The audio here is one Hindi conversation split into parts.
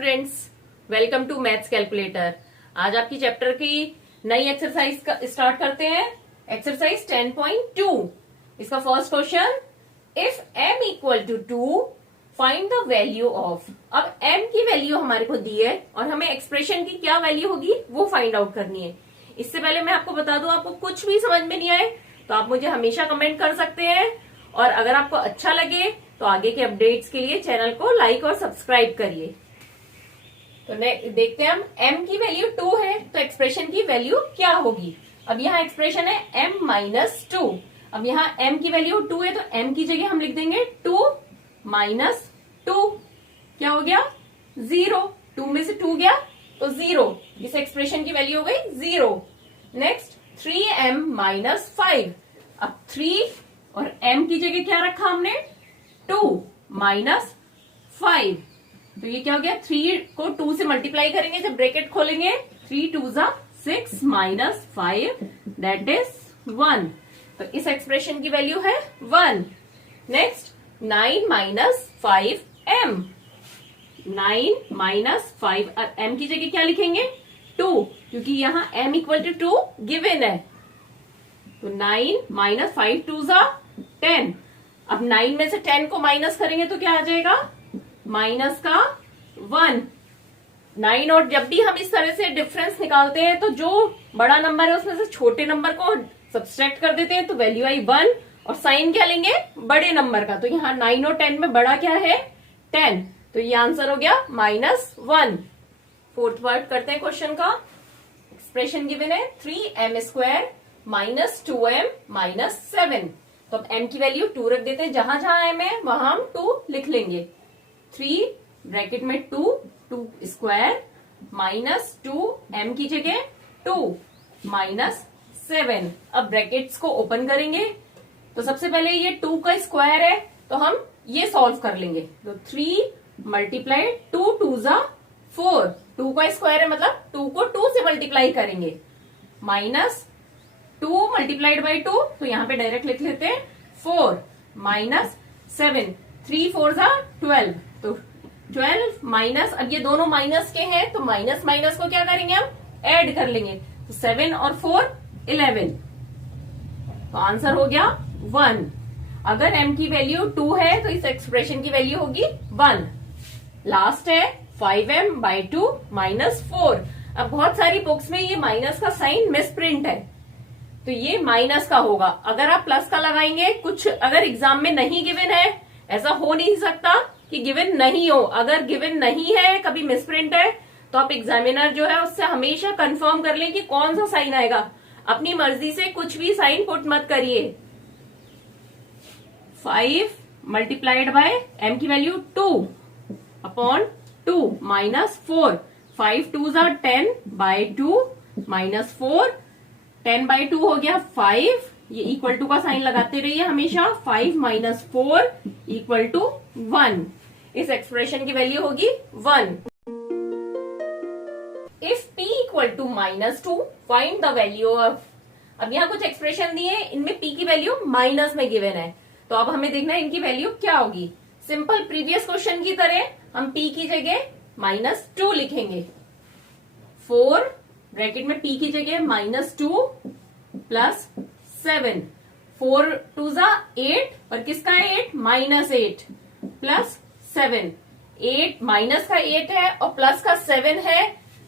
Students, welcome to maths calculator. आज आपकी चैप्टर की नई एक्सरसाइज का स्टार्ट करते हैं। एक्सरसाइज 10.2। इसका first question, if m equal to 2 find the value of. अब m की वैल्यू हमारे को दी है और हमें एक्सप्रेशन की क्या वैल्यू होगी वो फाइंड आउट करनी है। इससे पहले मैं आपको बता दूं, आपको कुछ भी समझ में नहीं आए तो आप मुझे हमेशा कमेंट कर सकते हैं, और अगर आपको अच्छा लगे तो आगे के अपडेट्स के लिए चैनल को लाइक और सब्सक्राइब करिए। तो देखते हैं हम, m की वैल्यू 2 है तो एक्सप्रेशन की वैल्यू क्या होगी। अब यहाँ एक्सप्रेशन है m माइनस 2। अब यहाँ m की वैल्यू 2 है तो m की जगह हम लिख देंगे 2 माइनस 2। क्या हो गया? 0। 2 में से 2 गया तो 0। इस एक्सप्रेशन की वैल्यू हो गई 0। Next 3m minus 5। अब 3 और m की जगह क्या रखा हमने? 2 माइनस 5। तो ये क्या हो गया? 3 को 2 से मल्टीप्लाई करेंगे, जब ब्रैकेट खोलेंगे 3 2 जा 6 माइनस 5 दैट इज 1। तो इस एक्सप्रेशन की वैल्यू है 1। Next 9 minus 5m। 9 minus 5, m की जगह क्या लिखेंगे? 2, क्योंकि यहाँ m इक्वल टू 2 गिवन है। तो 9 माइनस 5 2 जा 10। अब 9 में से 10 को माइनस करेंगे तो क्या आ जाएगा? माइनस का 1। 9 और जब भी हम इस तरह से डिफरेंस निकालते हैं तो जो बड़ा नंबर है उसमें से छोटे नंबर को सब्सट्रैक्ट कर देते हैं, तो वैल्यू आई 1 और साइन क्या लेंगे? बड़े नंबर का। तो यहाँ 9 और 10 में बड़ा क्या है? 10। तो ये आंसर हो गया -1। फोर्थ पार्ट करते हैं क्वेश्चन का। एक्सप्रेशन गिवन है 3m square minus 2m minus 7। तो अब m की वैल्यू 2 रख देते हैं, जहां जहां m है वहां हम 2 लिख लेंगे। 3 ब्रैकेट में 2 स्क्वायर माइनस 2 m की जगह 2 माइनस 7। अब ब्रैकेट्स को ओपन करेंगे तो सबसे पहले ये 2 का स्क्वायर है तो हम ये सॉल्व कर लेंगे। तो 3 मल्टीप्लाई 2 2 जा 4। 2 का स्क्वायर है मतलब 2 को 2 से मल्टीप्लाई करेंगे, माइनस 2 मल्टीप्लाइड बाई 2, तो यहाँ पे डायरेक्ट लिख लेते हैं 4 माइनस 7। 3 4 जा 12, तो 12 माइनस, अब ये दोनों माइनस के हैं तो माइनस माइनस को क्या करेंगे? हम ऐड कर लेंगे। तो 7 और 4 11। तो आंसर हो गया 1। अगर m की वैल्यू 2 है तो इस एक्सप्रेशन की वैल्यू होगी 1। लास्ट है 5m बाई 2 माइनस 4। अब बहुत सारी बुक्स में ये माइनस का साइन मिसप्रिंट है तो ये माइनस का होगा। अगर आप प्लस का लगाएंगे, कुछ अगर एग्जाम में नहीं गिवन है, ऐसा हो नहीं सकता कि गिवन नहीं हो। अगर गिवन नहीं है, कभी मिसप्रिंट है, तो आप एग्जामिनर जो है उससे हमेशा कंफर्म कर लें कि कौन सा साइन आएगा। अपनी मर्जी से कुछ भी साइन पुट मत करिए। 5 मल्टीप्लाइड बाय m की वैल्यू 2 अपॉन 2 माइनस 4। 5 2 जा 10 बाय 2 माइनस 4। 10 बाई 2 हो गया 5। ये इक्वल टू का साइन लगाते रहिए हमेशा। 5 माइनस 4 इक्वल टू 1। इस एक्सप्रेशन की वैल्यू होगी 1। If p equal to -2 find the value of. अब यहाँ कुछ एक्सप्रेशन दिए, इनमें p की वैल्यू माइनस में गिवन है, तो अब हमें देखना है इनकी वैल्यू क्या होगी। सिंपल प्रीवियस क्वेश्चन की तरह हम p की जगह -2 लिखेंगे। 4 ब्रैकेट में p की जगह -2 प्लस 7। 4 2 जा 8, और किसका है 8? -8 प्लस 7। 8 माइनस का 8 है और प्लस का 7 है,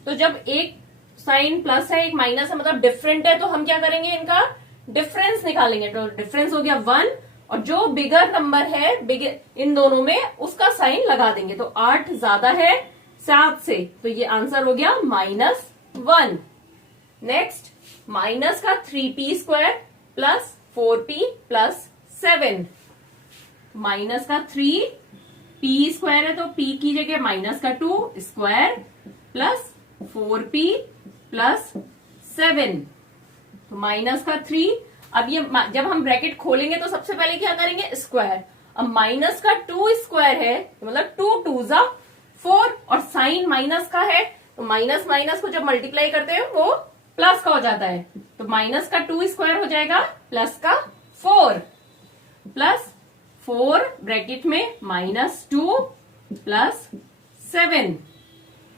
तो जब एक साइन प्लस है एक माइनस है मतलब डिफरेंट है, तो हम क्या करेंगे? इनका डिफरेंस निकालेंगे। तो डिफरेंस हो गया 1, और जो बिगर नंबर है इन दोनों में उसका साइन लगा देंगे। तो 8 ज्यादा है 7 से, तो ये आंसर हो गया -1। नेक्स्ट माइनस का 3p square plus 4p plus 7। Minus का 3p स्क्वायर है तो p की जगह माइनस का 2 स्क्वायर प्लस 4p प्लस 7। तो माइनस का 3। अब ये जब हम ब्रैकेट खोलेंगे तो सबसे पहले क्या करेंगे? स्क्वायर। अब माइनस का 2 स्क्वायर है मतलब 2 2 जा 4, और साइन माइनस का है तो माइनस माइनस को जब मल्टीप्लाई करते हैं वो प्लस का हो जाता है। तो माइनस का 2 स्क्वायर हो जाएगा प्लस का 4, प्लस 4 ब्रैकेट में -2 प्लस 7।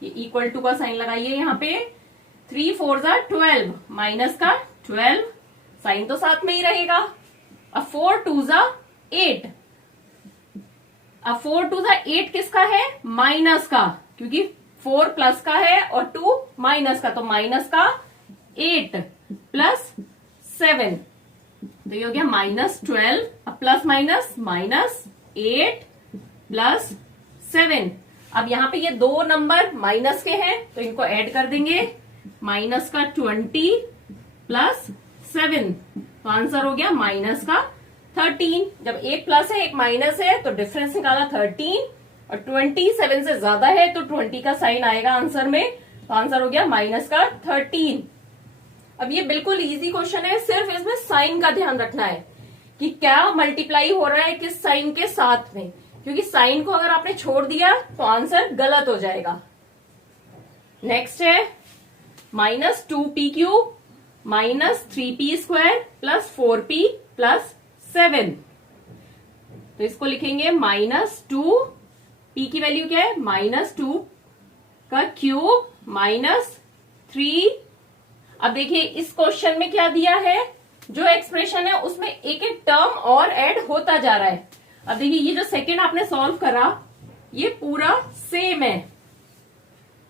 ये इक्वल टू का साइन लगाइए यहाँ पे। 3 4 जा 12, माइनस का 12, साइन तो साथ में ही रहेगा। अब 4 2 जा 8, अब 4 2 जा 8 किसका है? माइनस का, क्योंकि 4 प्लस का है और 2 माइनस का, तो माइनस का 8 प्लस 7, तो ये हो गया -12। अब प्लस माइनस -8 प्लस 7। अब यहाँ पे ये दो नंबर माइनस के हैं तो इनको ऐड कर देंगे, माइनस का 20 प्लस 7, तो आंसर हो गया माइनस का 13। जब एक प्लस है एक माइनस है तो डिफरेंस निकाला 13, और 27 से ज्यादा है तो 20 का साइन आएगा आंसर में, तो आंसर हो गया माइनस का 13। अब ये बिल्कुल इजी क्वेश्चन है, सिर्फ इसमें साइन का ध्यान रखना है कि क्या मल्टीप्लाई हो रहा है किस साइन के साथ में, क्योंकि साइन को अगर आपने छोड़ दिया तो आंसर गलत हो जाएगा। नेक्स्ट है -2p³ -3p² plus 4p plus 7, तो इसको लिखेंगे -2p की वैल्यू क्या है? -2 का क्यूब -3। अब देखिए इस क्वेश्चन में क्या दिया है, जो एक्सप्रेशन है उसमें एक एक टर्म और ऐड होता जा रहा है। अब देखिए ये जो सेकंड आपने सॉल्व करा ये पूरा सेम है,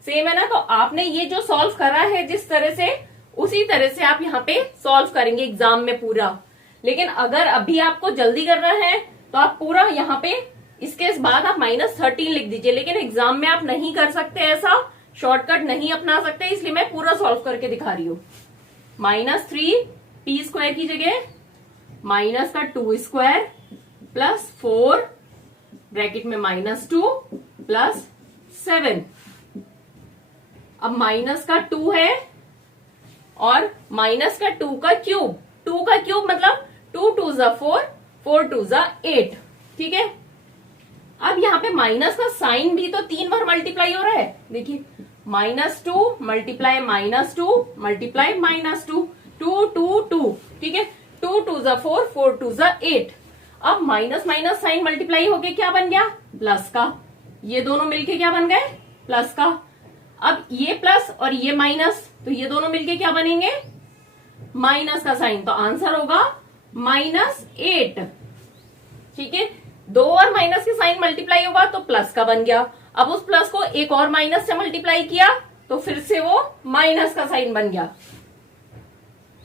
सेम है ना, तो आपने ये जो सॉल्व करा है जिस तरह से उसी तरह से आप यहाँ पे सॉल्व करेंगे एग्जाम में पूरा। लेकिन अगर अभी आपको जल्दी करना है तो आप पूरा यहाँ पे इसके बाद आप -13 लिख दीजिए, लेकिन एग्जाम में आप नहीं कर सकते ऐसा, शॉर्टकट नहीं अपना सकते, इसलिए मैं पूरा सॉल्व करके दिखा रही हूँ। -3p² की जगह माइनस का 2² प्लस 4 ब्रैकेट में -2 प्लस 7। अब माइनस का 2 है और माइनस का 2 का क्यूब, 2 का क्यूब मतलब 2 2 जा 4, 4 2 जा 8, ठीक है। अब यहाँ पे माइनस का साइन भी तो 3 बार मल्टीप्लाई हो रहा है, देखिए -2 मल्टीप्लाई -2 मल्टीप्लाई -2, 2 2 2, ठीक है। 2 2 जा 4, 4 2 जा 8। अब माइनस माइनस साइन मल्टीप्लाई होके क्या बन गया? प्लस का। ये दोनों मिलके क्या बन गए? प्लस का। अब ये प्लस और ये माइनस, तो ये दोनों मिलके क्या बनेंगे? माइनस का साइन, तो आंसर होगा -8, ठीक है। 2 और माइनस के साइन मल्टीप्लाई होगा तो प्लस का बन गया। अब उस प्लस को एक और माइनस से मल्टीप्लाई किया तो फिर से वो माइनस का साइन बन गया,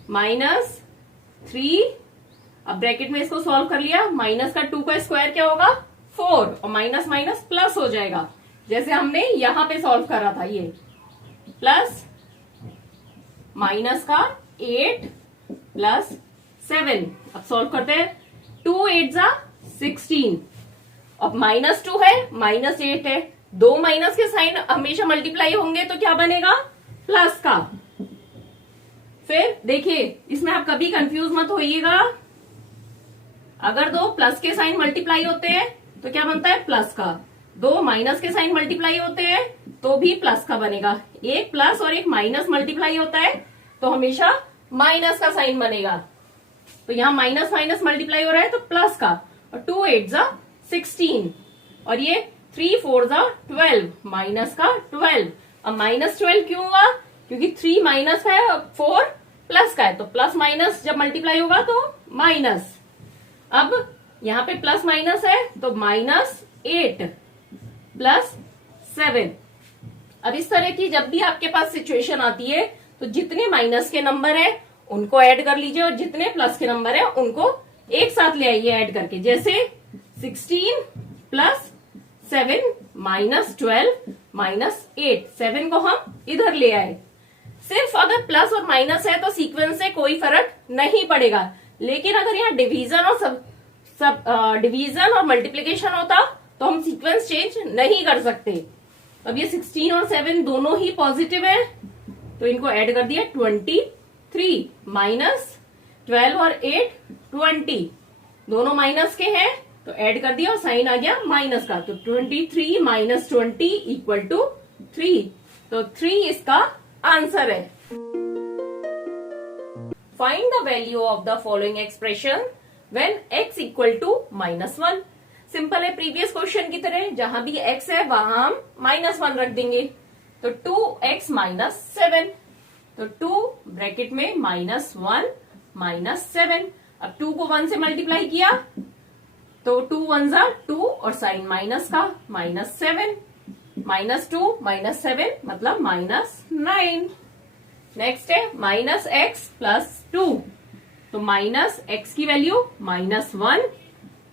-3। अब ब्रैकेट में इसको सॉल्व कर लिया, माइनस का 2 का स्क्वायर क्या होगा? 4, और माइनस माइनस प्लस हो जाएगा, जैसे हमने यहां पे सॉल्व करा था, ये प्लस माइनस का 8 प्लस 7। अब सॉल्व करते हैं, 2 8 जा 16, अब -2 है -8 है, दो माइनस के साइन हमेशा मल्टीप्लाई होंगे तो क्या बनेगा? प्लस का। फिर देखिए इसमें आप कभी कंफ्यूज मत होइएगा, अगर दो प्लस के साइन मल्टीप्लाई होते हैं तो क्या बनता है? प्लस का। दो माइनस के साइन मल्टीप्लाई होते हैं तो भी प्लस का बनेगा। एक प्लस और एक माइनस मल्टीप्लाई होता है तो हमेशा माइनस का साइन बनेगा। तो यहाँ माइनस माइनस मल्टीप्लाई हो रहा है तो प्लस का, और 2 8 जा 16, और ये 3 4 जा 12, माइनस का 12। अब -12 क्यों हुआ? क्योंकि 3 माइनस का है और 4 प्लस का है, तो प्लस माइनस जब मल्टीप्लाई होगा तो माइनस। अब यहाँ पे प्लस माइनस है तो -8 प्लस 7। अब इस तरह की जब भी आपके पास सिचुएशन आती है तो जितने माइनस के नंबर है उनको ऐड कर लीजिए और जितने प्लस के नंबर है उनको एक साथ ले आइए ऐड करके। जैसे 16 प्लस 7 -12 -8, 7 को हम इधर ले आए। सिर्फ अगर प्लस और माइनस है तो सीक्वेंस से कोई फर्क नहीं पड़ेगा, लेकिन अगर यहाँ डिवीजन और डिवीजन और मल्टीप्लीकेशन होता तो हम सीक्वेंस चेंज नहीं कर सकते। अब ये 16 और 7 दोनों ही पॉजिटिव है तो इनको ऐड कर दिया 23, -12 और 8 20, दोनों माइनस के हैं तो ऐड कर दिया और साइन आ गया माइनस का, तो 23 - 20 = 3, तो 3 इसका आंसर है। Find the value of the following expression when x = -1। Simple है, प्रीवियस क्वेश्चन की तरह जहां भी x है वहां हम -1 रख देंगे। तो 2x माइनस 7, तो 2 ब्रैकेट में -1 -7। अब 2 को 1 से मल्टीप्लाई किया तो 2 1 जा 2 और साइन माइनस का -7, -2 -7 मतलब -9। नेक्स्ट है -x प्लस 2, तो -x की वैल्यू -1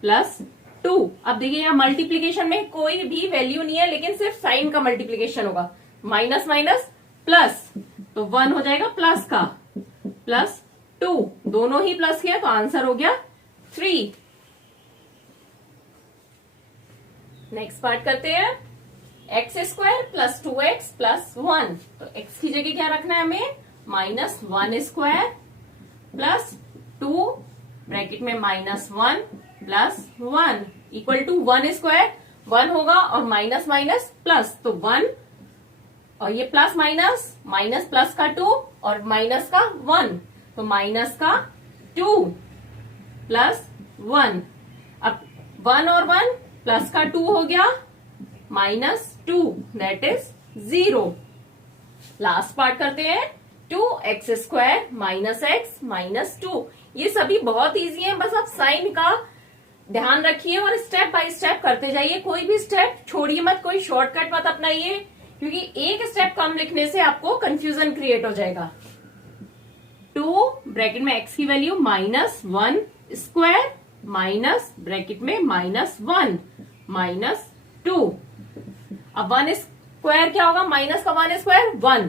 प्लस 2। अब देखिए यहाँ मल्टीप्लीकेशन में कोई भी वैल्यू नहीं है, लेकिन सिर्फ साइन का मल्टीप्लीकेशन होगा। माइनस माइनस प्लस, तो 1 हो जाएगा प्लस का, प्लस 2, दोनों ही प्लस किया तो आंसर हो गया 3। नेक्स्ट पार्ट करते हैं। x² प्लस 2x प्लस 1, तो x की जगह क्या रखना है हमें, -1² प्लस 2 ब्रैकेट में -1 प्लस 1 इक्वल टू 1² 1 होगा और माइनस माइनस प्लस, तो 1 और ये प्लस माइनस, माइनस प्लस का 2 और माइनस का 1, तो माइनस का 2 प्लस 1। अब 1 और 1 प्लस का 2 हो गया -2, दैट इज 0। लास्ट पार्ट करते हैं। 2x² माइनस x माइनस 2, ये सभी बहुत इजी है, बस आप साइन का ध्यान रखिए और स्टेप बाय स्टेप करते जाइए। कोई भी स्टेप छोड़िए मत, कोई शॉर्टकट मत अपनाइए, क्योंकि एक स्टेप कम लिखने से आपको कंफ्यूजन क्रिएट हो जाएगा। 2 ब्रैकेट में x की वैल्यू -1² माइनस ब्रैकेट में -1 -2। अब 1² क्या होगा, माइनस का 1² 1,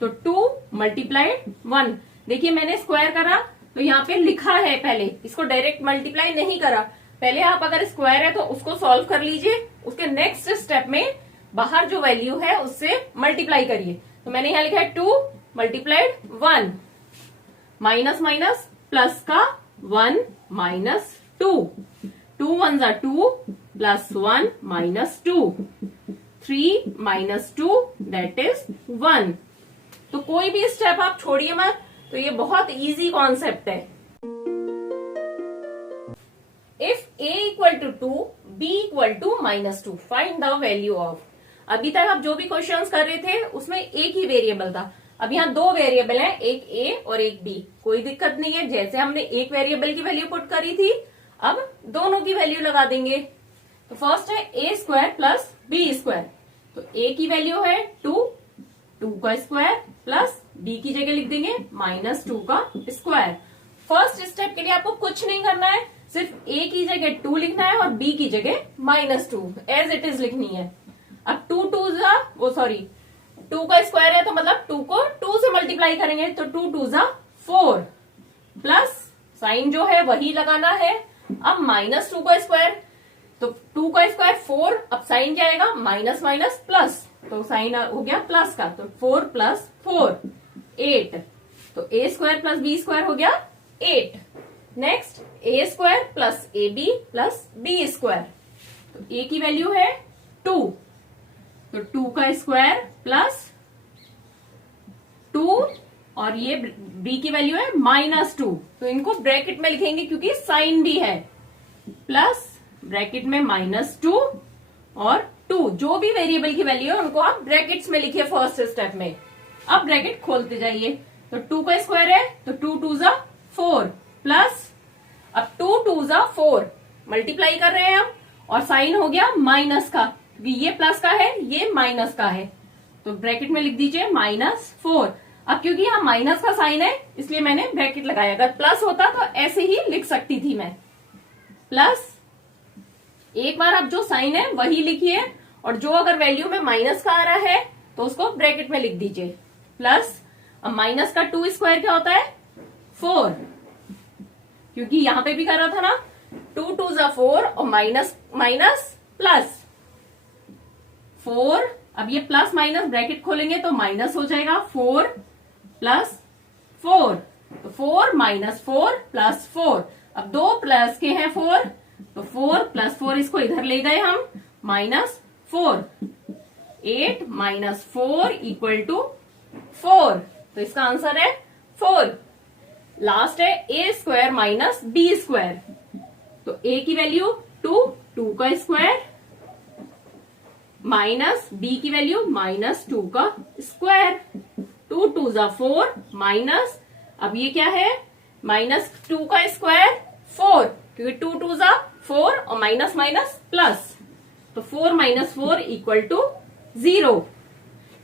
तो 2 मल्टीप्लाइड 1। देखिए मैंने स्क्वायर करा तो यहाँ पे लिखा है, पहले इसको डायरेक्ट मल्टीप्लाई नहीं करा। पहले आप अगर स्क्वायर है तो उसको सॉल्व कर लीजिए, उसके नेक्स्ट स्टेप में बाहर जो वैल्यू है उससे मल्टीप्लाई करिए। तो मैंने यहाँ लिखा है 2 मल्टीप्लाइड 1, माइनस माइनस प्लस का 1 -2, 2 1 जा 2 प्लस 1 -2, 3 -2 दैट इज 1। तो कोई भी स्टेप आप छोड़िए मत, तो ये बहुत इजी कॉन्सेप्ट है। If a equal to 2, b equal to -2, find the value of. अभी तक आप जो भी क्वेश्चंस कर रहे थे उसमें एक ही वेरिएबल था, अब यहाँ 2 वेरिएबल हैं, एक a और एक b। कोई दिक्कत नहीं है, जैसे हमने एक वेरिएबल की वैल्यू पुट करी थी अब दोनों की वैल्यू लगा देंगे। तो फर्स्ट है a² प्लस b², तो a की वैल्यू है 2, 2 का स्क्वायर प्लस b की जगह लिख देंगे -2 का स्क्वायर। फर्स्ट स्टेप के लिए आपको कुछ नहीं करना है, सिर्फ a की जगह 2 लिखना है और b की जगह -2 एज इट इज लिखनी है। अब 2 का स्क्वायर है तो मतलब 2 को 2 से मल्टीप्लाई करेंगे, तो 2 2 जा 4 प्लस साइन जो है वही लगाना है। अब -2 का स्क्वायर, तो 2 का स्क्वायर 4, अब साइन क्या आएगा, माइनस माइनस प्लस, तो साइन हो गया प्लस का, तो 4 प्लस 4 8, तो a² प्लस b² हो गया 8। Next a² plus ab plus b², तो a की वैल्यू है 2, तो 2 का स्क्वायर प्लस 2 और ये b की वैल्यू है -2, तो इनको ब्रैकेट में लिखेंगे क्योंकि साइन भी है, प्लस ब्रैकेट में -2 और 2, जो भी वेरिएबल की वैल्यू है उनको आप ब्रैकेट्स में लिखिए फर्स्ट स्टेप में। अब ब्रैकेट खोलते जाइए, तो 2 का स्क्वायर है तो 2 2 जा 4 प्लस, अब 2 2 जा 4 मल्टीप्लाई कर रहे हैं हम, और साइन हो गया माइनस का, क्योंकि ये प्लस का है ये माइनस का है, तो ब्रैकेट में लिख दीजिए -4। अब क्योंकि यहाँ माइनस का साइन है इसलिए मैंने ब्रैकेट लगाया, अगर प्लस होता तो ऐसे ही लिख सकती थी मैं, प्लस एक बार आप जो साइन है वही लिखिए, और जो अगर वैल्यू में माइनस का आ रहा है तो उसको ब्रैकेट में लिख दीजिए, प्लस अब माइनस का 2 स्क्वायर क्या होता है 4, क्योंकि यहां पे भी कर रहा था ना, 2 2 जा 4 और माइनस माइनस प्लस 4, अब ये प्लस माइनस ब्रैकेट खोलेंगे तो माइनस हो जाएगा 4 प्लस 4, तो 4 -4 प्लस 4, अब 2 प्लस के हैं 4, तो 4 प्लस 4 इसको इधर ले गए हम -4, 8 -4 इक्वल टू 4, तो इसका आंसर है 4। लास्ट है a² माइनस b², तो a की वैल्यू 2, 2 का स्क्वायर माइनस बी की वैल्यू -2 का स्क्वायर, 2 2 ज़ा 4 माइनस, अब ये क्या है, -2 का स्क्वायर 4, क्योंकि 2 2 ज़ा 4 और माइनस माइनस प्लस, तो 4 - 4 = 0।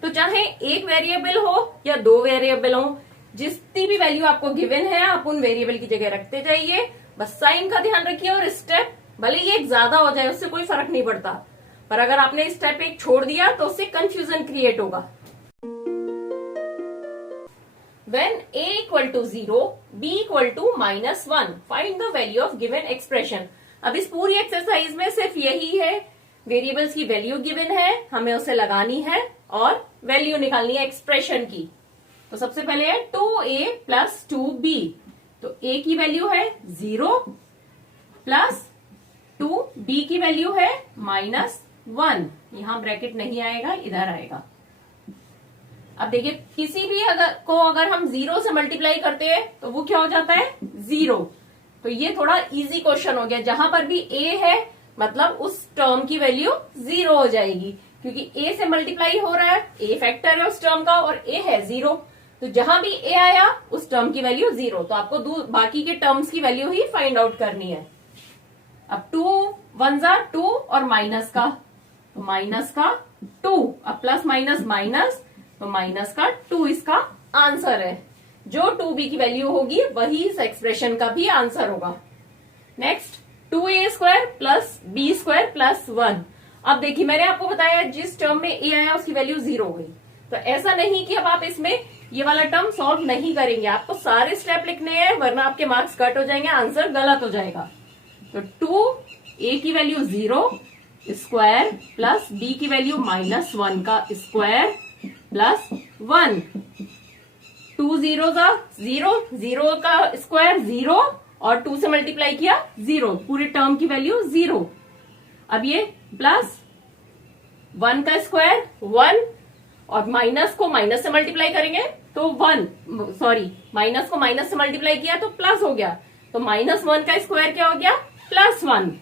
तो चाहे एक वेरिएबल हो या दो वेरिएबल हो, जितनी भी वैल्यू आपको गिवन है आप उन वेरिएबल की जगह रखते जाइए, बस साइन का ध्यान रखिए। और स्टेप भले ही एक ज्यादा हो जाए उससे कोई फर्क नहीं पड़ता, पर अगर आपने स्टेप एक छोड़ दिया तो उससे कंफ्यूजन क्रिएट होगा। When a = 0, b = -1, find the value of given expression। अब इस पूरी एक्सरसाइज में सिर्फ यही है, वेरिएबल्स की वैल्यू गिवन है, हमें उसे लगानी है और वैल्यू निकालनी है एक्सप्रेशन की। तो सबसे पहले है 2a + 2b, तो a की वैल्यू है 0 प्लस 2b की वैल्यू है -1, यहां ब्रैकेट नहीं आएगा, इधर आएगा। अब देखिए किसी भी अगर हम 0 से मल्टीप्लाई करते हैं तो वो क्या हो जाता है, 0। तो ये थोड़ा इजी क्वेश्चन हो गया, जहां पर भी a है मतलब उस टर्म की वैल्यू 0 हो जाएगी, क्योंकि a से मल्टीप्लाई हो रहा है, a फैक्टर है उस टर्म का और a है 0, तो जहां भी a आया उस टर्म की वैल्यू 0। तो आपको बाकी के टर्म्स की वैल्यू ही फाइंड आउट करनी है। अब 2 1 ज़ा 2 और माइनस का, तो माइनस का 2, अब प्लस माइनस माइनस, तो माइनस का 2 इसका आंसर है। जो 2b की वैल्यू होगी वही इस एक्सप्रेशन का भी आंसर होगा। Next 2a² + b² + 1। अब देखिए मैंने आपको बताया जिस टर्म में a आया उसकी वैल्यू 0 हो गई, तो ऐसा नहीं कि अब आप इसमें ये वाला टर्म सॉल्व नहीं करेंगे, आपको सारे स्टेप लिखने हैं, वरना आपके मार्क्स कट हो जाएंगे, आंसर गलत हो जाएगा। तो 2a की वैल्यू 0 स्क्वायर प्लस b की वैल्यू -1 का स्क्वायर प्लस 1, 2 0 ज़ा 0, 0 का स्क्वायर 0 और 2 से मल्टीप्लाई किया 0, पूरे टर्म की वैल्यू 0। अब ये प्लस 1 का स्क्वायर 1 और माइनस को माइनस से मल्टीप्लाई करेंगे तो 1, सॉरी माइनस को माइनस से मल्टीप्लाई किया तो प्लस हो गया, तो -1 का स्क्वायर क्या हो गया, +1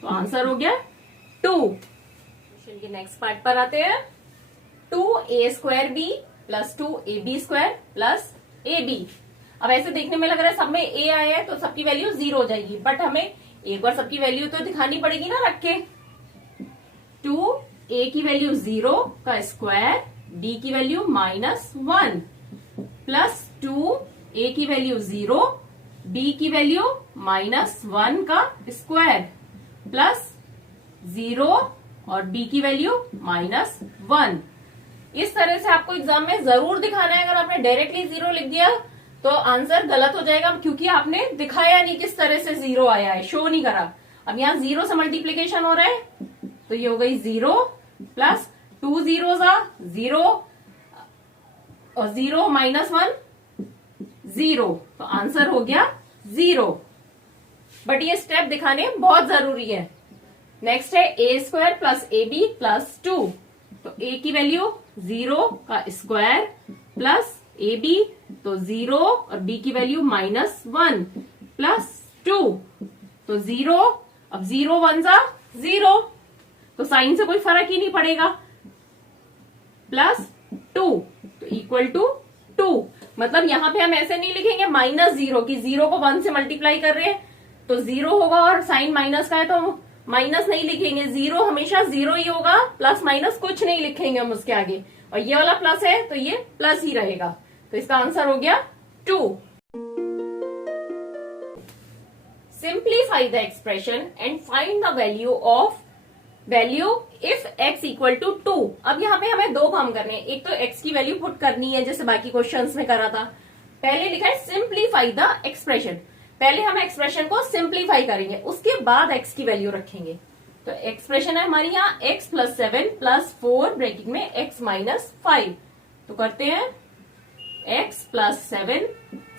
तो आंसर हो गया 2। क्वेश्चन के नेक्स्ट पार्ट पर आते हैं। 2a² b + 2ab² + ab। अब ऐसे देखने में लग रहा है सब में a आया है तो सबकी वैल्यू 0 हो जाएगी, बट हमें एक बार सबकी वैल्यू तो दिखानी पड़ेगी ना रख के। 2a की वैल्यू 0 का स्क्वायर, b की वैल्यू -1 प्लस 2a की वैल्यू 0, b की वैल्यू -1 का स्क्वायर प्लस 0 और b की वैल्यू -1। इस तरह से आपको एग्जाम में जरूर दिखाना है। अगर आपने डायरेक्टली 0 लिख दिया तो आंसर गलत हो जाएगा, क्योंकि आपने दिखाया नहीं किस तरह से 0 आया है, शो नहीं करा। अब यहाँ 0 से मल्टीप्लीकेशन हो रहा है तो ये हो गई 0 प्लस 2 0 ज़ा 0 और 0 -1 0, तो आंसर हो गया 0। बट ये स्टेप दिखाने बहुत जरूरी है। नेक्स्ट है a² + ab + 2, तो a की वैल्यू 0 का स्क्वायर प्लस ab, तो 0 और b की वैल्यू -1 प्लस 2, तो 0, अब 0 1 ज़ा 0, तो साइन से कोई फर्क ही नहीं पड़ेगा, प्लस 2 तो इक्वल टू 2। मतलब यहां पे हम ऐसे नहीं लिखेंगे -0 कि 0 को 1 से मल्टीप्लाई कर रहे हैं तो 0 होगा और साइन माइनस का है तो माइनस नहीं लिखेंगे, 0 हमेशा 0 ही होगा, प्लस माइनस कुछ नहीं लिखेंगे हम उसके आगे, और ये वाला प्लस है तो ये प्लस ही रहेगा, तो इसका आंसर हो गया 2। Simplify the expression and find the value if x = 2। अब यहाँ पे हमें दो काम करने हैं, एक तो x की वैल्यू पुट करनी है जैसे बाकी क्वेश्चंस में करा था। पहले लिखा है सिंप्लीफाई द एक्सप्रेशन, पहले हम एक्सप्रेशन को सिंप्लीफाई करेंगे उसके बाद x की वैल्यू रखेंगे। तो एक्सप्रेशन है हमारी यहाँ x + 7 + 4 ब्रैकेट में x - 5, तो करते हैं x + 7,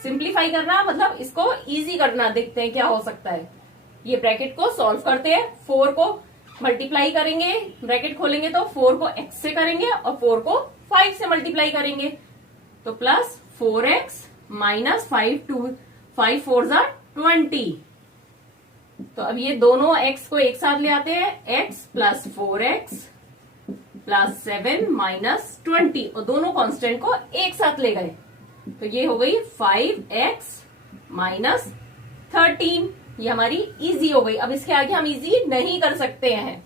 सिंप्लीफाई करना मतलब इसको इजी करना, देखते हैं क्या हो सकता है। ये ब्रैकेट को सॉल्व करते हैं, 4 को मल्टीप्लाई करेंगे, ब्रैकेट खोलेंगे तो 4 को x से करेंगे और 4 को 5 से मल्टीप्लाई करेंगे, तो प्लस 4x - 5 2 5 4 ज़ा 20 तो अब ये दोनों x को एक साथ ले आते हैं, x plus 4x plus 7 minus 20, और दोनों कांस्टेंट को एक साथ ले गए, तो ये हो गई 5x माइनस 13। ये हमारी इजी हो गई। अब इसके आगे हम इजी नहीं कर सकते हैं,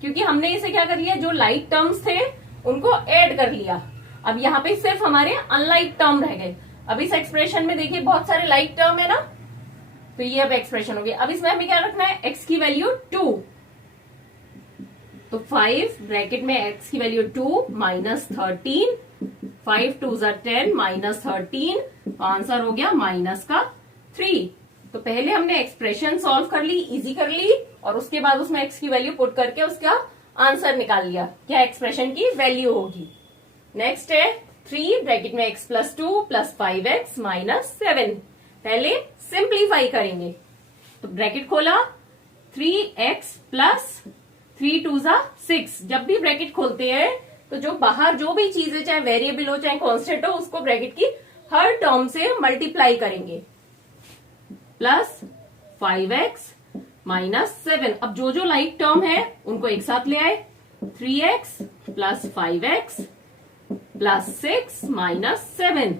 क्योंकि हमने इसे क्या कर लिया, जो लाइक टर्म्स थे उनको ऐड कर लिया। अब यहाँ पे सिर्फ हमारे अनलाइक टर्म रह गए। अब इस एक्सप्रेशन में देखिए बहुत सारे लाइक टर्म है ना, तो ये अब एक्सप्रेशन हो गई। अब इसमें हमें क्या रखना है, x की वैल्यू 2, तो 5 ब्रैकेट में x की वैल्यू 2 माइनस 13, 5 2 10 माइनस 13, तो आंसर हो गया माइनस का 3। तो पहले हमने एक्सप्रेशन सॉल्व कर ली, इजी कर ली, और उसके बाद उसमें x की वैल्यू पुट करके उसका आंसर निकाल लिया, क्या एक्सप्रेशन की वैल्यू होगी। नेक्स्ट है 3 ब्रैकेट में x plus 2 plus 5x minus 7। पहले सिंप्लीफाई करेंगे, तो ब्रैकेट खोला, 3x प्लस 3 2 6। जब भी ब्रैकेट खोलते हैं तो जो बाहर जो भी चीज है, चाहे वेरिएबल हो चाहे कांस्टेंट हो, उसको ब्रैकेट की हर टर्म से मल्टीप्लाई करेंगे, प्लस 5x माइनस 7। अब जो जो लाइक टर्म है उनको एक साथ ले आए, 3x plus 5x plus 6 minus 7,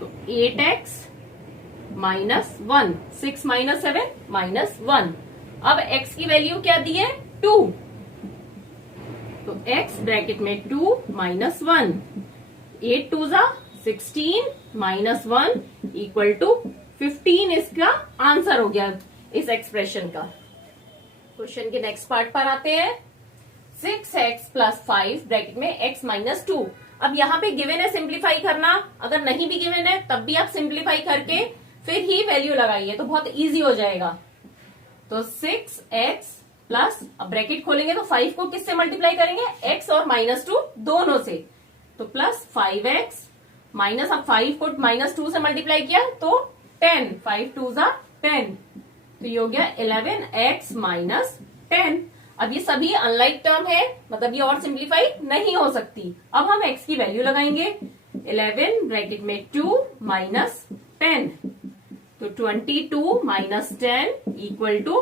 तो 8x माइनस 1, 6 माइनस 7 माइनस 1। अब x की वैल्यू क्या दी है, 2, तो x ब्रैकेट में 2 माइनस 1, 8 2 16 माइनस 1 इक्वल टू 15। इसका आंसर हो गया इस एक्सप्रेशन का। क्वेश्चन के नेक्स्ट पार्ट पर आते हैं। 6x प्लस 5 ब्रैकेट में x माइनस 2। अब यहाँ पे गिवन है सिंप्लीफाई करना, अगर नहीं भी गिवन है तब भी आप सिंप्लीफाई करके फिर ही वैल्यू लगाइए, तो बहुत इजी हो जाएगा। तो 6x प्लस, अब ब्रैकेट खोलेंगे तो 5 को किससे मल्टीप्लाई करेंगे, x और माइनस 2 दोनों से, तो प्लस 5x माइनस, अब 5 को माइनस 2 से मल्टीप्लाई किया तो 10, 5 2 10, तो ये हो गया 11x माइनस 10। अब ये सभी अनलाइक टर्म है, मतलब ये और सिंप्लीफाई नहीं हो सकती। अब हम x की वैल्यू लगाएंगे, 11 ब्रैकेट में 2 माइनस 10, तो 22 माइनस 10 इक्वल टू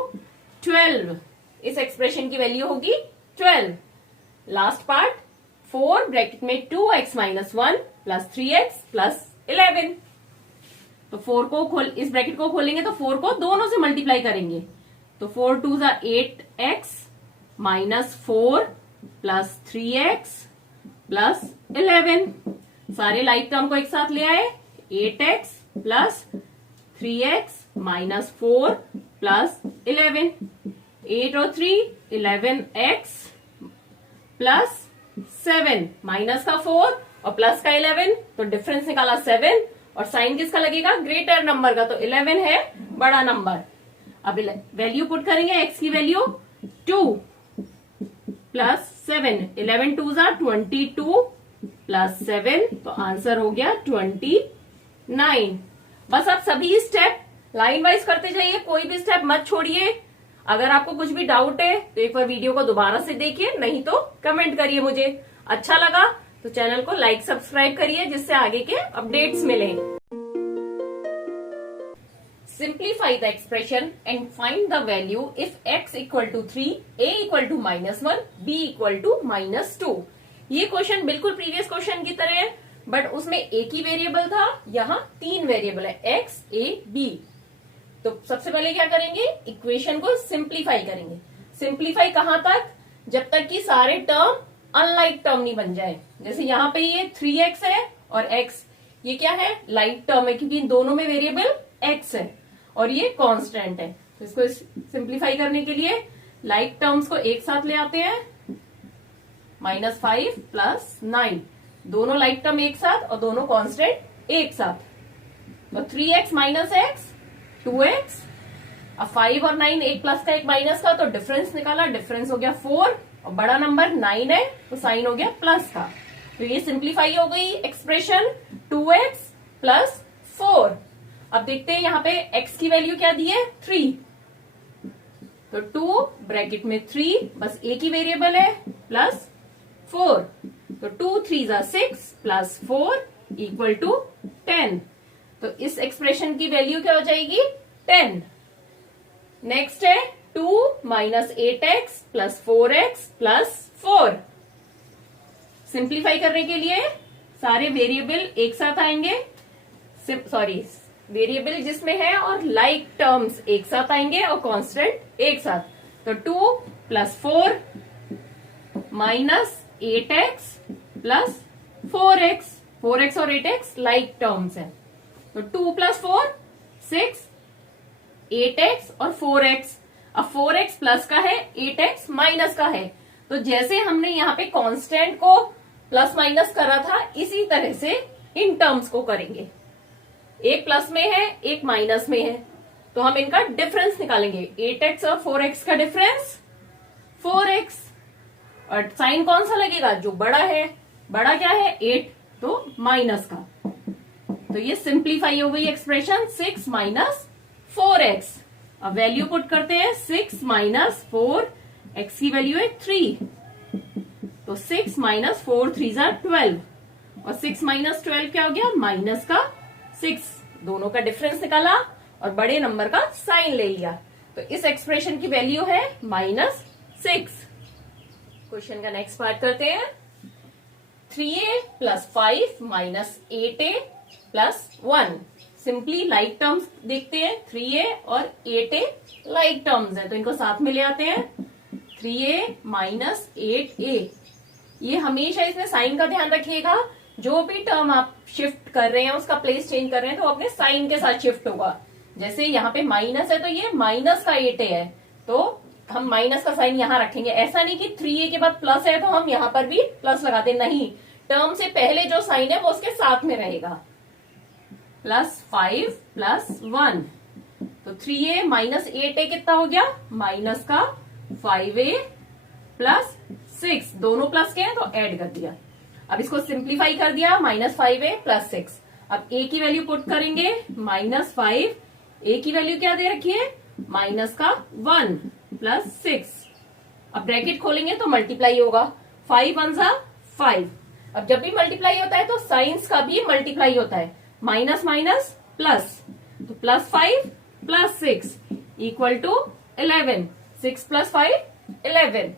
12। इस एक्सप्रेशन की वैल्यू होगी 12। लास्ट पार्ट, 4 ब्रैकेट में 2x minus 1 plus 3x plus 11, तो 4 को इस ब्रैकेट को खोलेंगे तो 4 को दोनों से मल्टीप्लाई करेंगे, तो 4 2 8x minus 4 plus 3x plus 11। सारे लाइक टर्म को एक साथ ले आए, 8x plus 3x minus 4 plus 11, 8 और 3 11x प्लस 7 माइनस का 4 और प्लस का 11, तो डिफरेंस निकाला 7, और साइन किसका लगेगा, ग्रेटर नंबर का, तो 11 है बड़ा नंबर। अब वैल्यू पुट करेंगे, x की वैल्यू 2 प्लस 7, 11 2 22 प्लस 7, तो आंसर हो गया 29। बस आप सभी स्टेप लाइन वाइज करते जाइए, कोई भी स्टेप मत छोड़िए। अगर आपको कुछ भी डाउट है तो एक बार वीडियो को दोबारा से देखिए, नहीं तो कमेंट करिए मुझे। अच्छा लगा तो चैनल को लाइक सब्सक्राइब करिए, जिससे आगे के अपडेट्स मिलें। Simplify the expression and find the value if x equal to 3, a equal to minus 1, b equal to minus 2। ये क्वेश्चन बिल्कुल प्रीवियस क्वेश्चन की तरह है, बट उसमें एक ही वेरिएबल था, यहाँ 3 वेरिएबल है, x, a, b। तो सबसे पहले क्या करेंगे, इक्वेशन को सिंप्लीफाई करेंगे। सिंप्लीफाई कहां तक, जब तक कि सारे टर्म अनलाइक टर्म नहीं बन जाए। जैसे यहाँ पे ये 3x है और x, ये क्या है, लाइक टर्म है, क्योंकि इन दोनों में वेरिएबल x है और ये कांस्टेंट है। तो इसको सिंप्लीफाई करने के लिए लाइक टर्म्स को एक साथ ले आते हैं, -5 प्लस 9, दोनों लाइक टर्म एक साथ और दोनों कांस्टेंट एक साथ, तो 3x माइनस x 2x। अब 5 और 9, एक प्लस का एक माइनस का, तो डिफरेंस निकाला, डिफरेंस हो गया 4, और बड़ा नंबर 9 है तो साइन हो गया प्लस का। तो ये सिंप्लीफाई हो गई एक्सप्रेशन 2x प्लस 4। अब देखते हैं यहाँ पे x की वैल्यू क्या दी है, 3, तो 2 ब्रैकेट में 3, बस एक ही वेरिएबल है, प्लस 4, तो 2 3 6 प्लस 4 इक्वल टू 10। तो इस एक्सप्रेशन की वैल्यू क्या हो जाएगी, 10। नेक्स्ट है 2 minus 8x plus 4x plus 4। Simplify करने के लिए सारे वेरिएबल एक साथ आएंगे, सॉरी वेरिएबल जिसमें है और लाइक टर्म्स एक साथ आएंगे और कांस्टेंट एक साथ। तो 2 plus 4 minus 8x plus 4x, 4x और 8x लाइक टर्म्स है। तो 2 प्लस 4 6, 8x और 4x। अब 4x प्लस का है, 8x माइनस का है। तो जैसे हमने यहाँ पे कांस्टेंट को प्लस माइनस करा था, इसी तरह से इन टर्म्स को करेंगे। एक प्लस में है, एक माइनस में है, तो हम इनका डिफरेंस निकालेंगे। 8x और 4x का डिफरेंस 4x, और साइन कौन सा लगेगा, जो बड़ा है। बड़ा क्या है 8, तो माइनस का। तो ये सिंप्लीफाई हो गई एक्सप्रेशन 6 माइनस 4x। अब वैल्यू पुट करते हैं, 6 माइनस 4, x की वैल्यू है 3, तो 6 माइनस 4 3 जार 12, और 6 माइनस 12 क्या हो गया, माइनस का 6। दोनों का डिफरेंस निकाला और बड़े नंबर का साइन ले लिया, तो इस एक्सप्रेशन की वैल्यू है -6। क्वेश्चन का नेक्स्ट पार्ट करते हैं। 3a plus 5 minus 8a plus 1। Simply like terms देखते हैं, 3a और 8a लाइक टर्म्स है, तो इनको साथ में ले आते हैं। 3a माइनस 8a, ये हमेशा इसमें साइन का ध्यान रखिएगा। जो भी टर्म आप शिफ्ट कर रहे हैं, उसका प्लेस चेंज कर रहे हैं, तो अपने साइन के साथ शिफ्ट होगा। जैसे यहाँ पे माइनस है, तो ये माइनस का 8a है, तो हम माइनस का साइन यहाँ रखेंगे। ऐसा नहीं कि 3a के बाद प्लस है तो हम यहाँ पर भी प्लस लगाते, नहीं, टर्म से पहले जो साइन है वो उसके साथ में रहेगा। प्लस 5 प्लस 1, तो 3a माइनस 8a कितना हो गया, माइनस का 5a प्लस 6। दोनों प्लस के हैं तो ऐड कर दिया। अब इसको सिंप्लीफाई कर दिया, -5a प्लस 6। अब a की वैल्यू पुट करेंगे, -5, a की वैल्यू क्या दे रखी है, माइनस का 1 प्लस 6। अब ब्रैकेट खोलेंगे तो मल्टीप्लाई होगा, 5 1 सा 5। अब जब भी मल्टीप्लाई होता है तो साइंस का भी मल्टीप्लाई होता है, माइनस माइनस प्लस, तो +5 plus 6 equal to 11। 6 plus 5 11।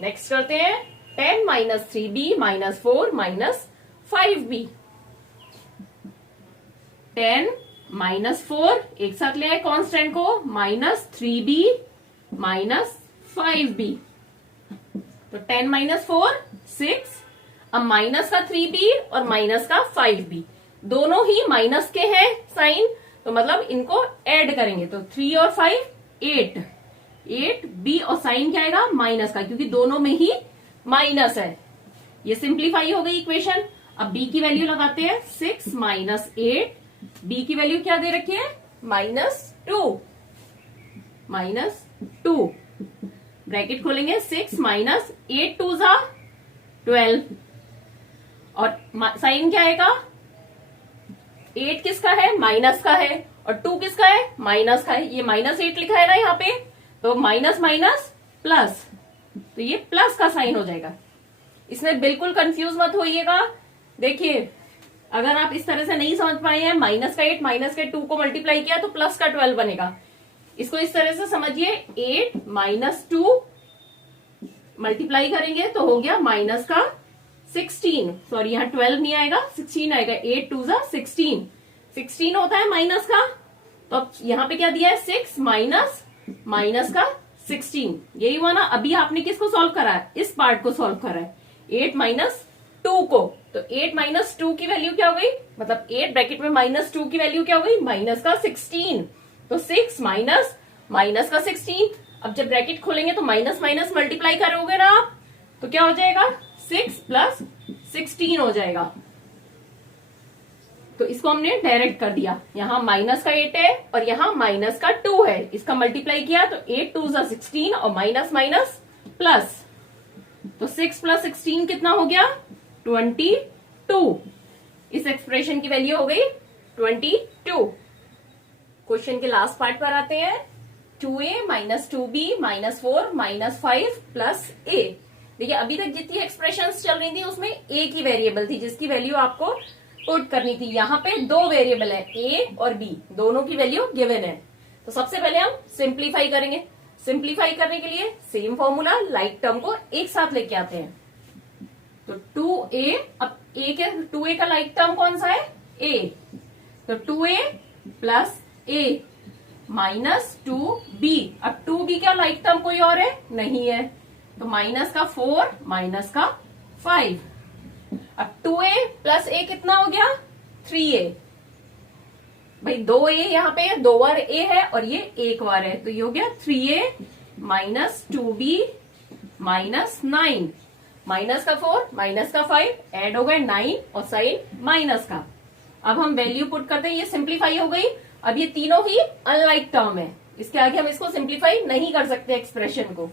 Next करते हैं 10 minus 3b minus 4 minus 5b। 10 minus 4 एक साथ ले आए कांस्टेंट को, -3b माइनस 5b। तो 10 माइनस 4 6, अब माइनस का 3b और माइनस का 5b, दोनों ही माइनस के हैं साइन, तो मतलब इनको ऐड करेंगे, तो 3 और 5 8, 8b और साइन क्या आएगा, माइनस का, क्योंकि दोनों में ही माइनस है। ये सिंप्लीफाई हो गई इक्वेशन। अब b की वैल्यू लगाते हैं, 6 माइनस 8, b की वैल्यू क्या दे रखी है, -2, -2। ब्रैकेट खोलेंगे, 6 माइनस 8 2 सा 12, और साइन क्या आएगा, 8 किसका है, माइनस का है, और 2 किसका है, माइनस का है। ये -8 लिखा है ना यहाँ पे, तो माइनस माइनस प्लस, तो ये प्लस का साइन हो जाएगा। इसमें बिल्कुल कंफ्यूज मत होइएगा। देखिए, अगर आप इस तरह से नहीं समझ पाए हैं, -8 माइनस के 2 को मल्टीप्लाई किया तो प्लस का 12 बनेगा। इसको इस तरह से समझिए, 8 माइनस 2 मल्टीप्लाई करेंगे तो हो गया माइनस का 16, सॉरी यहाँ 12 नहीं आएगा, 16 आएगा। 8 2 सा 16, 16 होता है माइनस का, तो अब यहाँ पे क्या दिया है, 6 माइनस माइनस का 16। यही हुआ ना। अभी आपने किसको सॉल्व करा है, इस पार्ट को सॉल्व करा है, 8 माइनस 2 को, तो 8 माइनस 2 की वैल्यू क्या हो गई, मतलब 8 ब्रैकेट में -2 की वैल्यू क्या हो गई, माइनस का 16, तो 6 माइनस माइनस का 16। अब जब ब्रैकेट खोलेंगे तो माइनस माइनस मल्टीप्लाई करोगे ना आप, तो क्या हो जाएगा, 6 प्लस 16 हो जाएगा। तो इसको हमने डायरेक्ट कर दिया, यहाँ माइनस का 8 है और यहाँ माइनस का 2 है, इसका मल्टीप्लाई किया तो 8 2 सा 16 और माइनस माइनस प्लस, तो 6 प्लस 16 कितना हो गया, 22। इस एक्सप्रेशन की वैल्यू हो गई 22। क्वेश्चन के लास्ट पार्ट पर आते हैं। 2a minus 2b minus 4 minus 5 plus a। देखिए, अभी तक जितनी एक्सप्रेशंस चल रही थी उसमें a की वेरिएबल थी जिसकी वैल्यू आपको पुट करनी थी। यहाँ पे 2 वेरिएबल है, a और b, दोनों की वैल्यू गिवन है। तो तो सबसे पहले हम सिंप्लीफाई करेंगे। सिंप्लीफाई करने के लिए सेम फॉर्मूला, लाइक टर्म को एक साथ लेके आते हैं। तो 2a, अब a के 2a का लाइक टर्म कौन सा है? a। तो 2a plus a minus 2b। अब 2b का लाइक टर्म कोई और है? नहीं है। तो माइनस का 4 माइनस का 5। अब 2a प्लस a कितना हो गया? 3a। भाई 2a यहाँ पे 2 बार a है और ये एक बार है, तो ये हो गया 3a minus 2b minus 9। Minus का 4 माइनस का 5 ऐड हो गए 9 और साइन माइनस का। अब हम वैल्यू पुट करते हैं, ये सिंप्लीफाई हो गई। अब ये तीनों ही अनलाइक टर्म है, इसके आगे हम इसको सिंप्लीफाई नहीं कर सकते एक्सप्रेशन को।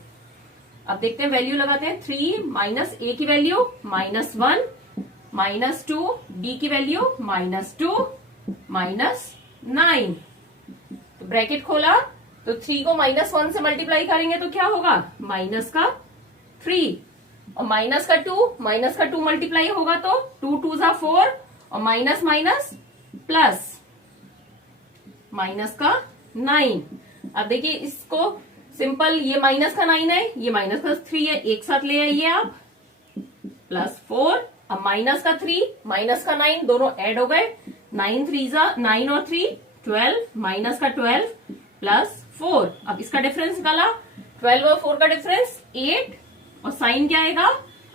अब देखते हैं, वैल्यू लगाते हैं। 3 माइनस a की वैल्यू -1 माइनस 2 b की वैल्यू -2 माइनस 9। तो ब्रैकेट खोला तो 3 को -1 से मल्टीप्लाई करेंगे तो क्या होगा? माइनस का 3 और माइनस का 2 मल्टीप्लाई होगा तो 2 2 जा 4 और माइनस माइनस प्लस माइनस का 9। अब देखिए इसको सिंपल, ये माइनस का 9 है, ये माइनस का 3 है, एक साथ ले आइए आप, प्लस 4। अब माइनस का 3 माइनस का 9 दोनों ऐड हो गए, 9 3 जा 9 और 3 12 माइनस का 12 प्लस 4। अब इसका डिफरेंस निकाला, 12 और 4 का डिफरेंस 8 और साइन क्या आएगा?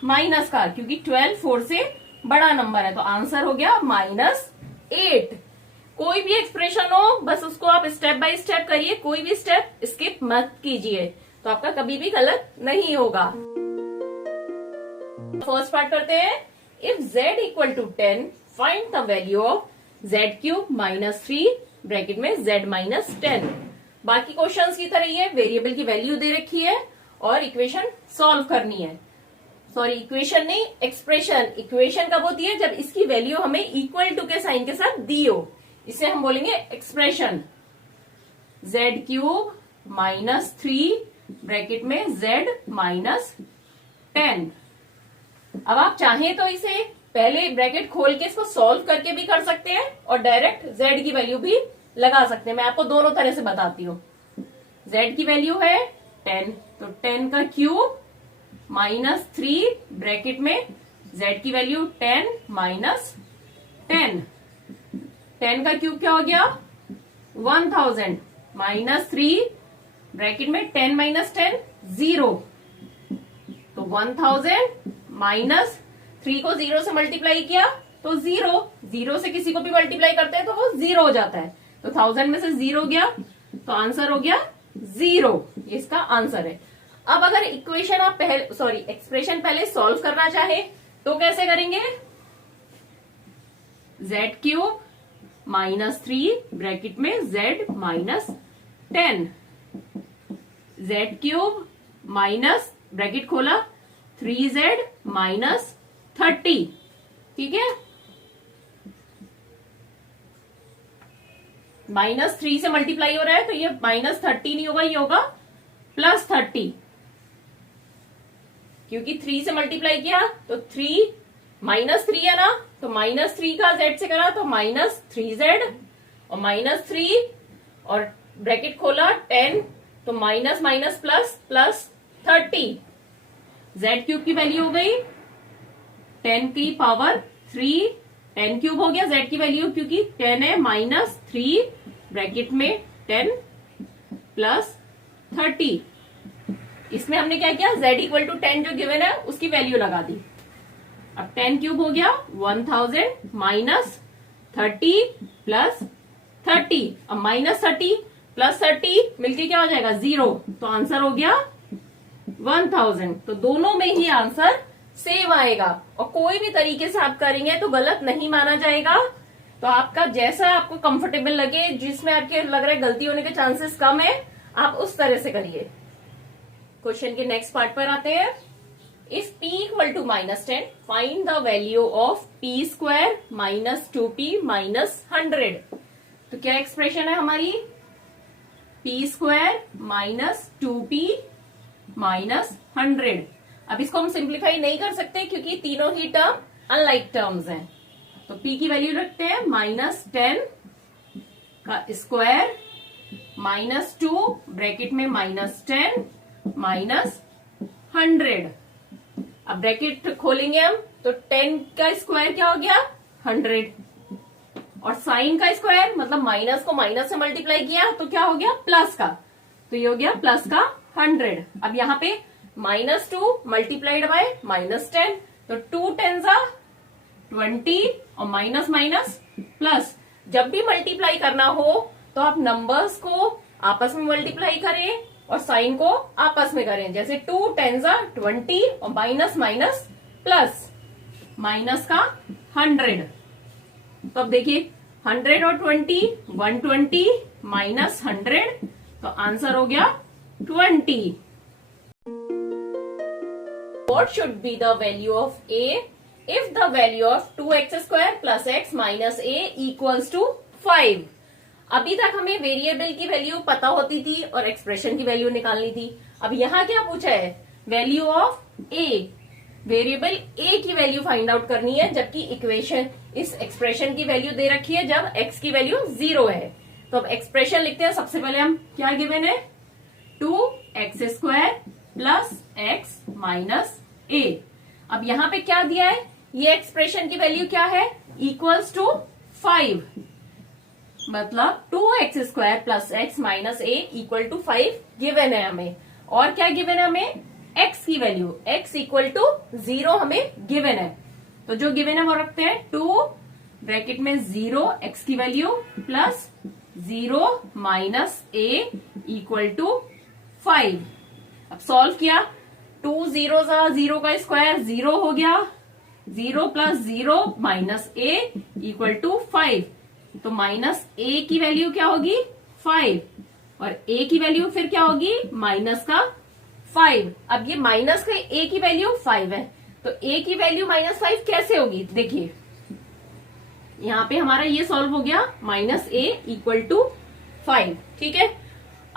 माइनस का, क्योंकि 12 4 से बड़ा नंबर है, तो आंसर हो गया -8। कोई भी एक्सप्रेशन हो बस उसको आप स्टेप बाय स्टेप करिए, कोई भी स्टेप स्किप मत कीजिए, तो आपका कभी भी गलत नहीं होगा। फर्स्ट पार्ट करते हैं। If z equal to 10 find the value of z³ -3 bracket में z -10। बाकी क्वेश्चंस की तरह ये वेरिएबल की वैल्यू दे रखी है और इक्वेशन सॉल्व करनी है। सॉरी, इक्वेशन नहीं, एक्सप्रेशन। इक्वेशन कब होती है? जब इसकी वैल्यू हमें इक्वल टू के साइन के साथ दी हो, इसे हम बोलेंगे एक्सप्रेशन। z³ -3 ब्रैकेट में z -10। अब आप चाहें तो इसे पहले ब्रैकेट खोल के इसको सॉल्व करके भी कर सकते हैं और डायरेक्ट z की वैल्यू भी लगा सकते हैं। मैं आपको दोनों तरह से बताती हूँ। z की वैल्यू है 10, तो 10 का क्यूब -3 ब्रैकेट में z की वैल्यू 10 -10। 10 का क्यूब क्या हो गया? 1000 -3 ब्रैकेट में 10 -10 0। तो 1000 -3 को 0 से मल्टीप्लाई किया तो 0 से किसी को भी मल्टीप्लाई करते हैं तो वो 0 हो जाता है, तो 1000 में से 0 गया तो आंसर हो गया 0। ये इसका आंसर है। अब अगर इक्वेशन आप एक्सप्रेशन पहले सॉल्व करना चाहे तो कैसे करेंगे? z³ -3 ब्रैकेट में z -10। z³ माइनस ब्रैकेट खोला 3z -30, ठीक है। -3 से मल्टीप्लाई हो रहा है तो ये -30 नहीं होगा, ये होगा +30, क्योंकि 3 से मल्टीप्लाई किया तो 3 -3 है ना, तो -3 का z से करा तो -3z और -3 और ब्रैकेट खोला 10 तो माइनस माइनस प्लस 30। z³ की वैल्यू हो गई 10 की पावर 3, 10³ हो गया z की वैल्यू, क्योंकि 10 है -3 ब्रैकेट में 10 प्लस 30। इसमें हमने क्या किया? z इक्वल टू 10 जो गिवन है उसकी वैल्यू लगा दी। अब 10³ हो गया 1000 -30 प्लस 30। अब -30 प्लस 30 मिलके क्या हो जाएगा? 0। तो आंसर हो गया 1000। तो दोनों में ही आंसर सेम आएगा और कोई भी तरीके से आप करेंगे तो गलत नहीं माना जाएगा। तो आपका जैसा आपको कंफर्टेबल लगे, जिसमें आपके लग रहा है गलती होने के चांसेस कम है, आप उस तरह से करिए। क्वेश्चन के नेक्स्ट पार्ट पर आते हैं। If p equal to -10 find the value of p² -2p -100। तो क्या एक्सप्रेशन है हमारी? p² -2p -100। अब इसको हम सिंप्लीफाई नहीं कर सकते क्योंकि तीनों ही टर्म अनलाइक टर्म्स हैं। तो p की वैल्यू रखते हैं -10 का स्क्वायर -2 ब्रैकेट में -10 -100। अब ब्रैकेट खोलेंगे हम तो 10 का स्क्वायर क्या हो गया 100, और साइन का स्क्वायर मतलब माइनस को माइनस से मल्टीप्लाई किया तो क्या हो गया प्लस का, तो ये हो गया प्लस का 100। अब यहाँ पे -2 मल्टीप्लाइड बाय -10, तो 2 10 20 और माइनस माइनस प्लस। जब भी मल्टीप्लाई करना हो तो आप नंबर्स को आपस में मल्टीप्लाई करें और साइन को आपस में करें। जैसे 2 10 20 और माइनस माइनस प्लस, माइनस का 100। तो अब देखिए 100 और 20 120 माइनस 100, तो आंसर हो गया 20। What should be the value of a if the value of 2x square plus x minus a equals to 5? अभी तक हमें वेरिएबल की वैल्यू पता होती थी और एक्सप्रेशन की वैल्यू निकालनी थी। अब यहाँ क्या पूछा है, वैल्यू ऑफ ए, वेरिएबल ए की वैल्यू फाइंड आउट करनी है, जबकि इक्वेशन इस एक्सप्रेशन की वैल्यू दे रखी है जब x की वैल्यू 0 है। तो अब एक्सप्रेशन लिखते हैं। सबसे पहले हम क्या गिवन है, 2x square plus x minus a. अब यहाँ पे क्या दिया है, ये एक्सप्रेशन की वैल्यू क्या है, इक्वल्स टू 5, मतलब 2x square plus x minus a equal to 5 given है हमें। और क्या गिवन है हमें, x की वैल्यू, x इक्वल टू 0 हमें गिवन है। तो जो गिवन है वो रखते हैं 2 ब्रैकेट में 0 x की value plus 0 minus a equal to 5। अब सॉल्व किया, 2 0 0 का स्क्वायर 0 हो गया, 0 plus 0 minus a equal to 5। तो माइनस a की वैल्यू क्या होगी 5, और a की वैल्यू फिर क्या होगी माइनस का 5। अब ये माइनस के a की वैल्यू 5 है, तो a की वैल्यू -5 कैसे होगी, देखिए यहाँ पे हमारा ये सॉल्व हो गया, माइनस a इक्वल टू 5। ठीक है,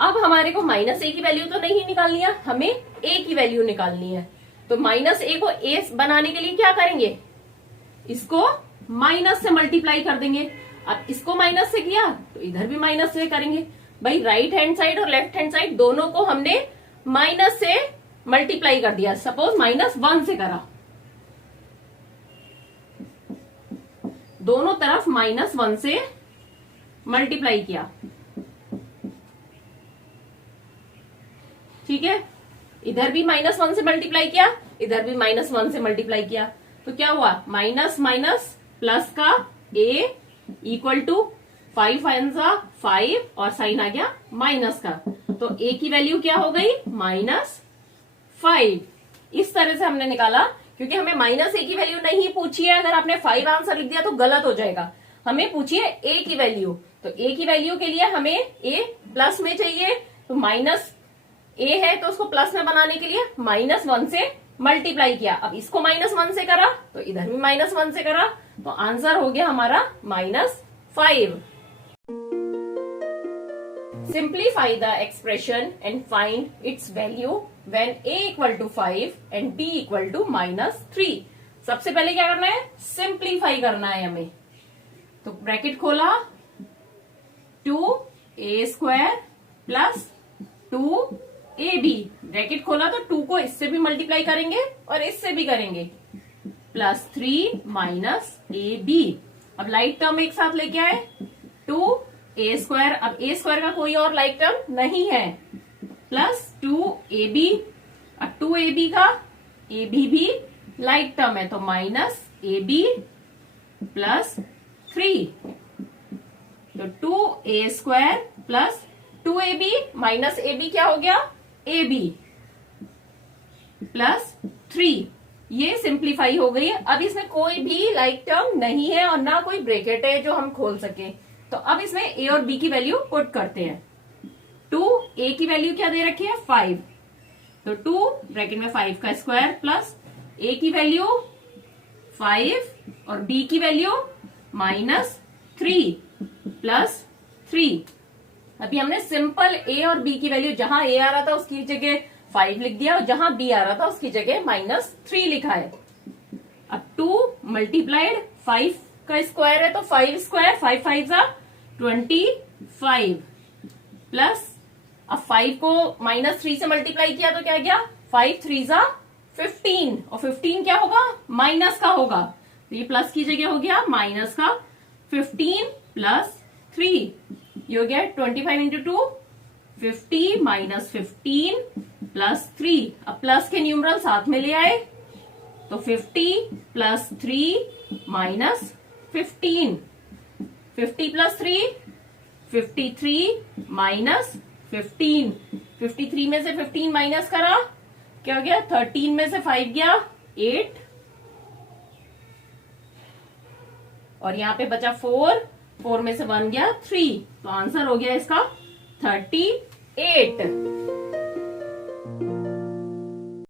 अब हमारे को माइनस a की वैल्यू तो नहीं निकालनी है, हमें a की वैल्यू निकालनी है। तो माइनस a को a बनाने के लिए क्या करेंगे, इसको माइनस से मल्टीप्लाई कर देंगे। अब इसको माइनस से किया तो इधर भी माइनस से करेंगे। भाई राइट हैंड साइड और लेफ्ट हैंड साइड दोनों को हमने माइनस से मल्टीप्लाई कर दिया। सपोज -1 से करा, दोनों तरफ -1 से मल्टीप्लाई किया। ठीक है, इधर भी -1 से मल्टीप्लाई किया, इधर भी -1 से मल्टीप्लाई किया, तो क्या हुआ, माइनस माइनस प्लस का a इक्वल टू 5 5 और साइन आ गया माइनस का। तो a की वैल्यू क्या हो गई -5। इस तरह से हमने निकाला, क्योंकि हमें -a की वैल्यू नहीं पूछी है। अगर आपने 5 आंसर लिख दिया तो गलत हो जाएगा, हमें पूछिए a की वैल्यू। तो a की वैल्यू के लिए हमें a प्लस में चाहिए, तो माइनस a है तो उसको प्लस में बनाने के लिए -1 से मल्टीप्लाई किया। अब इसको -1 से करा तो इधर भी -1 से करा, तो आंसर हो गया हमारा -5। Simplify the expression and find its value when a equal to 5 and b equal to -3। सबसे पहले क्या करना है, सिंप्लीफाई करना है हमें। तो ब्रैकेट खोला, 2a square plus 2ab, bracket खोला तो 2 को इससे भी मल्टीप्लाई करेंगे और इससे भी करेंगे, प्लस 3 माइनस ab। अब लाइक टर्म एक साथ लेके आए, 2a स्क्वायर, अब a स्क्वायर का कोई और लाइक टर्म नहीं है, प्लस 2ab। अब 2ab का ab भी लाइक टर्म है, तो माइनस ab प्लस 3। तो 2a square plus 2ab minus ab क्या हो गया, ab प्लस 3। ये सिंप्लीफाई हो गई है। अब इसमें कोई भी लाइक टर्म नहीं है और ना कोई ब्रैकेट है जो हम खोल सके। तो अब इसमें a और b की वैल्यू पुट करते हैं। 2a की वैल्यू क्या दे रखी है 5, तो 2 ब्रैकेट में 5 का स्क्वायर प्लस a की वैल्यू 5 और b की वैल्यू -3 प्लस 3। अभी हमने सिंपल a और b की वैल्यू, जहां a आ रहा था उसकी जगह 5 लिख दिया और जहां b आ रहा था उसकी जगह -3 लिखा है। अब 2 मल्टीप्लाइड 5 का स्क्वायर है तो 5 स्क्वायर, 5 5 25 प्लस, अब 5 को -3 से मल्टीप्लाई किया तो क्या गया, 5 3 जा 15, और 15 क्या होगा, माइनस का होगा, तो ये प्लस की जगह हो गया माइनस का 15 प्लस 3, ये हो गया 25 इंटू 2 50 माइनस 15 प्लस 3। अब प्लस के न्यूमरल साथ में ले आए तो 50 प्लस 3 माइनस 15, 50 प्लस 3 53 माइनस 15, 53 में से 15 माइनस करा, क्या हो गया, 13 में से 5 गया 8, और यहां पे बचा 4, 4 में से 1 गया 3, तो आंसर हो गया इसका 38।